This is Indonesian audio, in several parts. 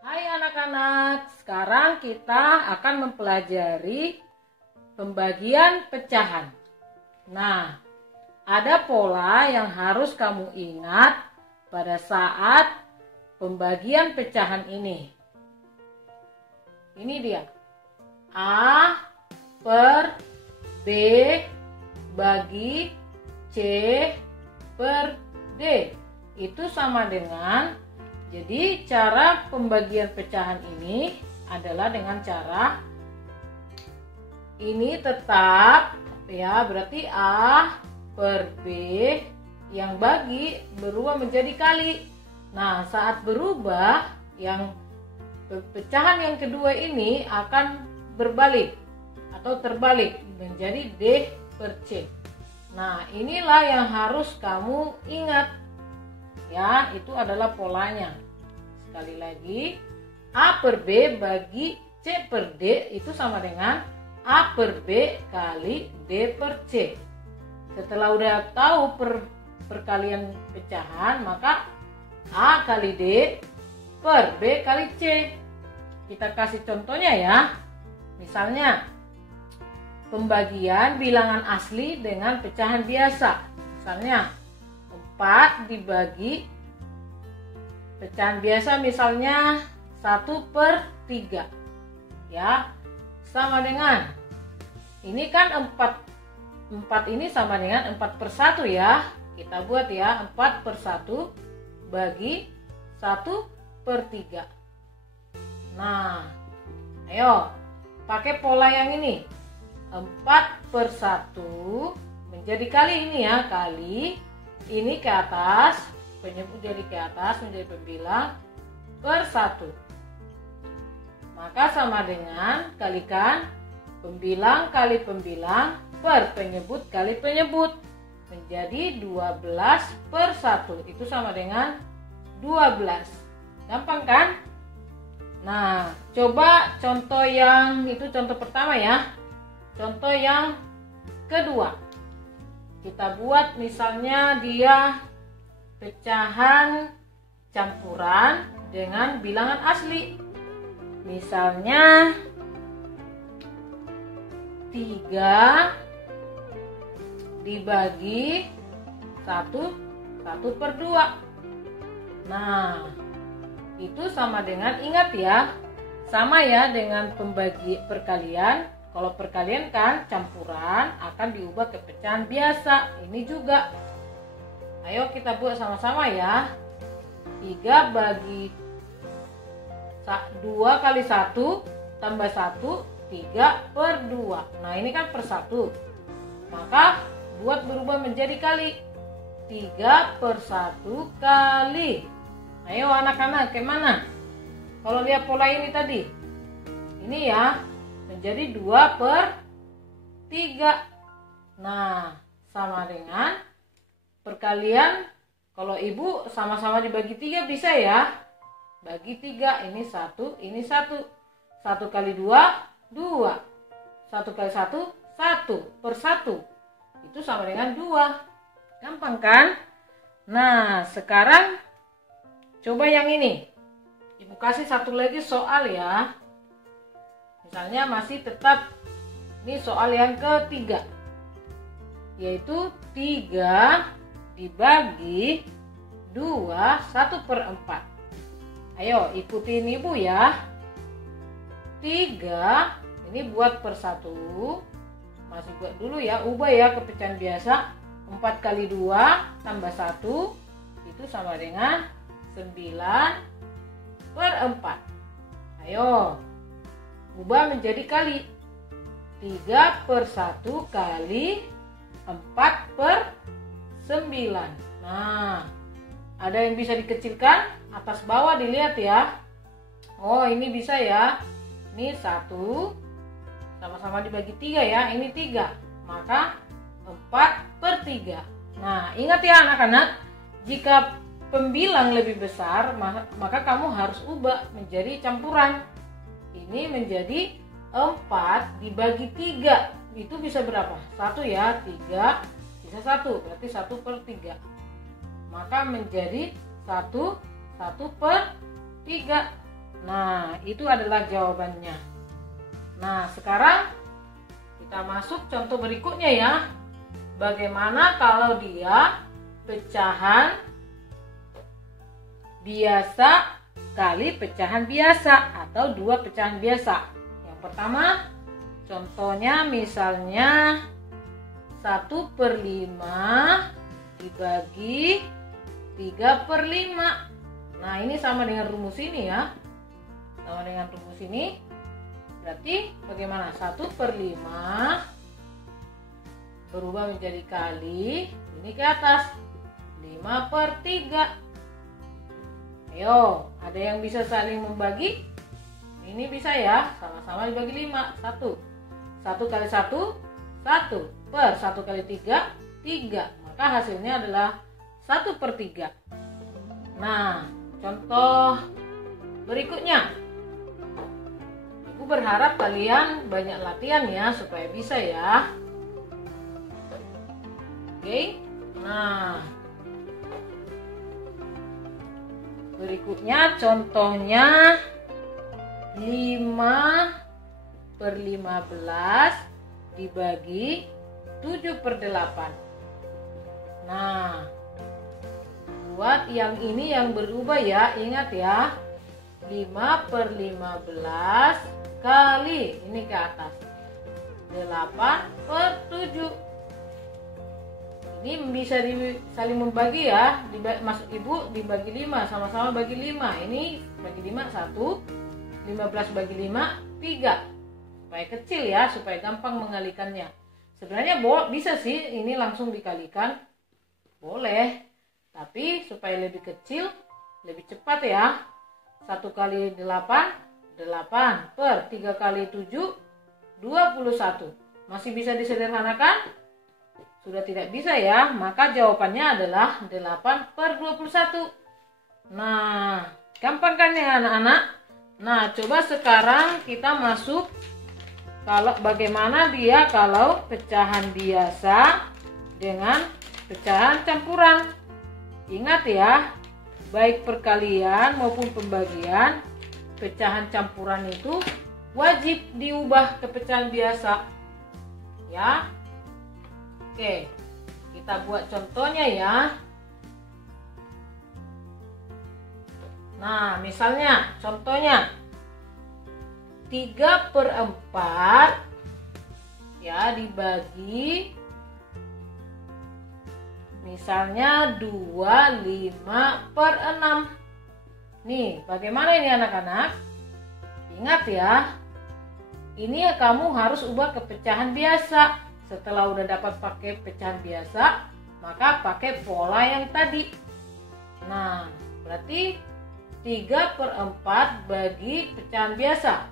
Hai anak-anak, sekarang kita akan mempelajari pembagian pecahan. Nah, ada pola yang harus kamu ingat pada saat pembagian pecahan ini. Ini dia. A per B bagi C per D. Itu sama dengan, jadi cara pembagian pecahan ini adalah dengan cara ini tetap ya, berarti A per B yang bagi berubah menjadi kali. Nah, saat berubah yang pecahan yang kedua ini akan berbalik atau terbalik menjadi D per C. Nah, inilah yang harus kamu ingat. Ya, itu adalah polanya. Sekali lagi, A per B bagi C per D itu sama dengan A per B kali D per C. Setelah udah tahu perkalian pecahan, maka A kali D per B kali C. Kita kasih contohnya ya. Misalnya, pembagian bilangan asli dengan pecahan biasa. Misalnya, 4 dibagi pecahan biasa misalnya 1 per 3 ya, sama dengan ini kan 4 ini sama dengan 4 per 1 ya, kita buat ya, 4 per 1 bagi 1 per 3. Nah, ayo pakai pola yang ini, 4 per 1 menjadi kali ini ya, kali ini ke atas, penyebut jadi ke atas menjadi pembilang per 1. Maka sama dengan kalikan pembilang kali pembilang per penyebut kali penyebut menjadi 12 per 1. Itu sama dengan 12. Gampang kan? Nah, coba contoh yang itu contoh pertama ya. Contoh yang kedua. Kita buat misalnya dia pecahan campuran dengan bilangan asli. Misalnya 3 dibagi 1 per 2. Nah, itu sama dengan, ingat ya, sama ya dengan pembagi perkalian. Kalau perkalian kan campuran akan diubah ke pecahan biasa. Ini juga. Ayo kita buat sama-sama ya. 3 bagi 2 kali 1 tambah 1, 3 per 2. Nah, ini kan per 1. Maka buat berubah menjadi kali. 3 per 1 kali. Ayo anak-anak, kemana? Kalau lihat pola ini tadi. Ini ya. Menjadi 2 per 3. Nah, sama dengan perkalian. Kalau ibu sama-sama dibagi 3 bisa ya. Bagi 3, ini 1, ini 1. 1 kali 2, 2. 1 kali 1, 1 per 1. Itu sama dengan 2. Gampang kan? Nah, sekarang coba yang ini. Ibu kasih satu lagi soal ya. Misalnya masih tetap, ini soal yang ketiga, yaitu 3 dibagi 2, 1 per 4. Ayo ikutin ibu ya. 3, ini buat per 1, masih buat dulu ya, ubah ya ke pecahan biasa. 4 kali 2 tambah 1, itu sama dengan 9 per 4. Ayo ubah menjadi kali. 3 per 1 kali 4 per 9. Nah, ada yang bisa dikecilkan? Atas bawah dilihat ya. Oh, ini bisa ya. Ini 1. Sama-sama dibagi 3 ya. Ini 3. Maka 4 per 3. Nah, ingat ya anak-anak. Jika pembilang lebih besar, maka kamu harus ubah menjadi campuran. Ini menjadi 4 dibagi 3. Itu bisa berapa? 1 ya, 3 bisa 1, berarti 1 per 3. Maka menjadi 1 per 3. Nah, itu adalah jawabannya. Nah, sekarang kita masuk contoh berikutnya ya. Bagaimana kalau dia pecahan biasa kali pecahan biasa atau dua pecahan biasa. Yang pertama, contohnya misalnya 1/5 dibagi 3/5. Nah, ini sama dengan rumus ini ya. Sama dengan rumus ini. Berarti bagaimana? 1/5 berubah menjadi kali, ini ke atas 5/3. Ayo, ada yang bisa saling membagi? Ini bisa ya, sama-sama dibagi 5. 1 kali 1, 1 per 1 kali 3, 3. Maka hasilnya adalah 1/3. Nah, contoh berikutnya. Ibu berharap kalian banyak latihan ya, supaya bisa ya. Oke, nah berikutnya contohnya 5/15 dibagi 7/8. Nah, buat yang ini yang berubah ya, ingat ya, 5/15 kali ini ke atas 8/7. Ini bisa saling membagi ya. Masuk ibu dibagi 5, sama-sama bagi 5. Ini bagi 5 1, 15 bagi 5 3. Supaya kecil ya, supaya gampang mengalikannya. Sebenarnya bisa sih ini langsung dikalikan. Boleh. Tapi supaya lebih kecil, lebih cepat ya. 1 kali 8, 8 per 3 kali 7, 21. Masih bisa disederhanakan? Sudah tidak bisa ya, maka jawabannya adalah 8/21. Nah, gampang kan ya anak-anak? Nah, coba sekarang kita masuk bagaimana dia kalau pecahan biasa dengan pecahan campuran. Ingat ya, baik perkalian maupun pembagian, pecahan campuran itu wajib diubah ke pecahan biasa. Ya. Oke, kita buat contohnya ya. Nah, misalnya contohnya 3/4 ya dibagi misalnya 25/6. Nih, bagaimana ini anak-anak? Ingat ya, ini kamu harus ubah ke pecahan biasa. Setelah udah dapat pakai pecahan biasa, maka pakai pola yang tadi. Nah, berarti 3/4 bagi pecahan biasa.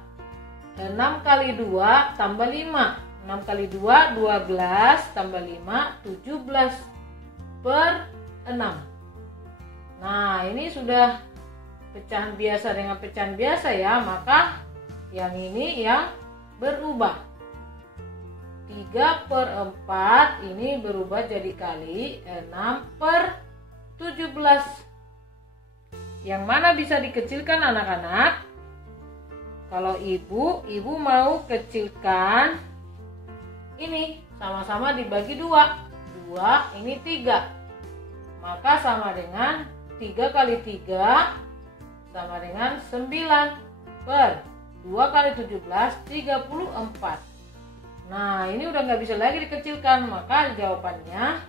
6 kali 2 tambah 5. 6 kali 2, 12 tambah 5, 17/6. Nah, ini sudah pecahan biasa dengan pecahan biasa ya, maka yang ini yang berubah. 3/4 ini berubah jadi kali 6/17. Yang mana bisa dikecilkan anak-anak? Kalau ibu mau kecilkan ini, sama-sama dibagi 2. 2 ini 3. Maka sama dengan 3 kali 3 sama dengan 9 per 2 kali 17, 34. Nah, ini udah nggak bisa lagi dikecilkan, maka jawabannya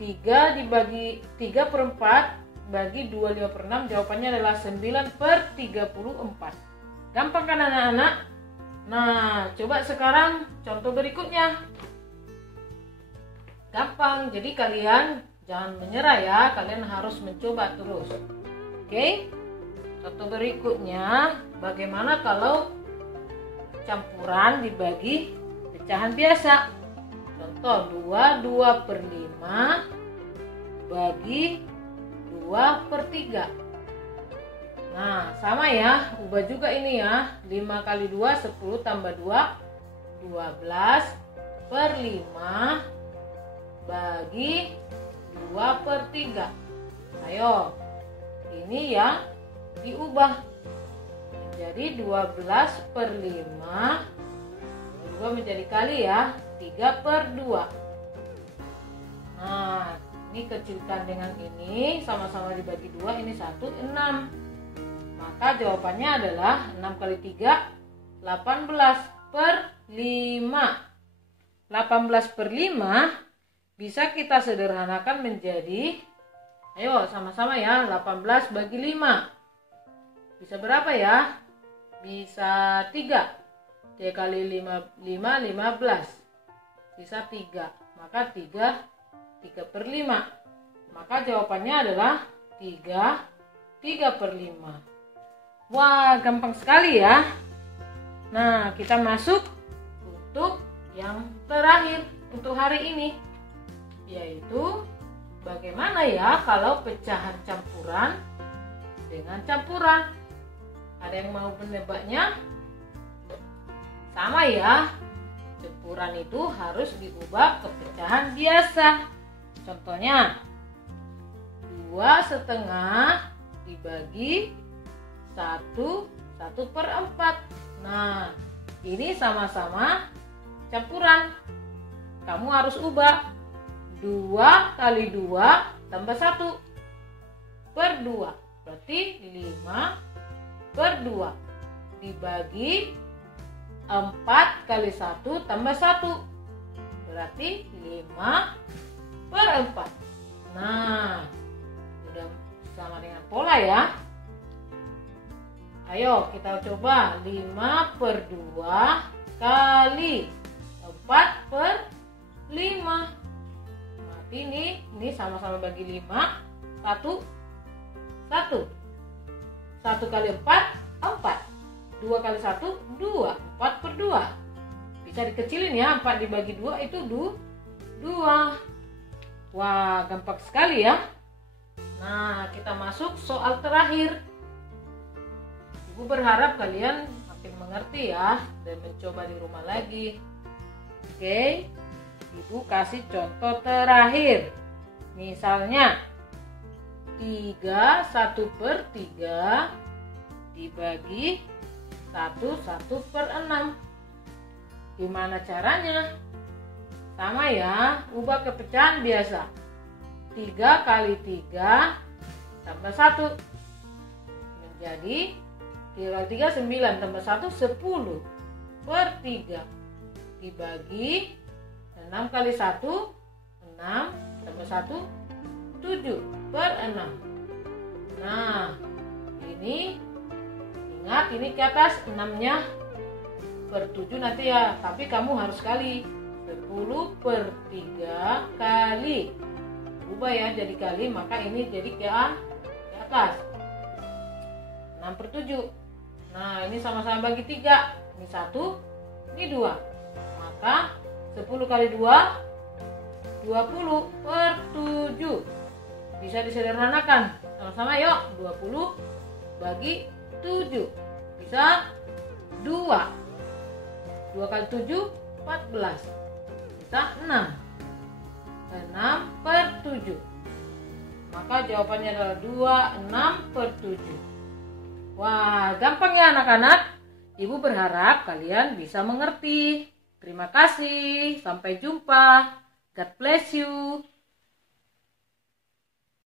3/4 bagi 25/6, jawabannya adalah 9/34. Gampang kan anak-anak? Nah, coba sekarang contoh berikutnya. Gampang, jadi kalian jangan menyerah ya, kalian harus mencoba terus. Oke? Contoh berikutnya, bagaimana kalau campuran dibagi pecahan biasa? Contoh 2/5 bagi 2/3. Nah, sama ya, ubah juga ini ya. 5 kali 2, 10 tambah 2, 12/5 bagi 2/3. Ayo, ini ya diubah. Jadi 12 per 5 berubah menjadi kali ya, 3 per 2. Nah, ini kecilkan dengan ini, sama-sama dibagi 2, ini 1, 6. Maka jawabannya adalah 6 kali 3, 18 per 5. 18 per 5 bisa kita sederhanakan menjadi, ayo sama-sama ya, 18 bagi 5. Bisa berapa ya? Bisa 3. 3 kali 5, 15. Sisa 3. Maka 3 per 5. Maka jawabannya adalah 3 per 5. Wah, gampang sekali ya. Nah, kita masuk untuk yang terakhir untuk hari ini, yaitu bagaimana ya kalau pecahan campuran dengan campuran. Ada yang mau menebaknya? Sama ya, campuran itu harus diubah ke pecahan biasa. Contohnya 2,5 dibagi 1 per 4. Nah, ini sama-sama campuran. Kamu harus ubah 2 kali 2 tambah 1 per 2. Berarti 5 per 2 dibagi 4 kali 1 tambah 1. Berarti 5 per 4. Nah, sudah sama dengan pola ya. Ayo kita coba 5 per 2 kali 4 per 5. Berarti ini sama-sama bagi 5. 1 kali 4, 4. 2 kali 1, 2. 4 per 2. Bisa dikecilin ya, 4 dibagi 2 itu 2. Wah, gampang sekali ya. Nah, kita masuk soal terakhir. Ibu berharap kalian makin mengerti ya dan mencoba di rumah lagi. Oke, Ibu kasih contoh terakhir. Misalnya 1 per 3 dibagi 1 per 6. Gimana caranya? Sama ya, ubah ke pecahan biasa. 3 kali 3 tambah 1 menjadi 3 kali 3 9 tambah 1 10 per 3 dibagi 6 kali 1 6 tambah 1 7 per 6. Nah, ini ingat ini ke atas 6-nya per 7 nanti ya, tapi kamu harus kali 10 per 3 kali. Ubah ya jadi kali, maka ini jadi ke atas 6 per 7. Nah, ini sama-sama bagi 3. Ini 1, ini 2. Maka 10 kali 2 20 per 7. Bisa disederhanakan. Sama-sama yuk, 20 bagi 7. Bisa 2. 2 kali 7 14. Bisa 6. 6 per 7. Maka jawabannya adalah 26 per 7. Wah, gampang ya anak-anak. Ibu berharap kalian bisa mengerti. Terima kasih. Sampai jumpa. God bless you.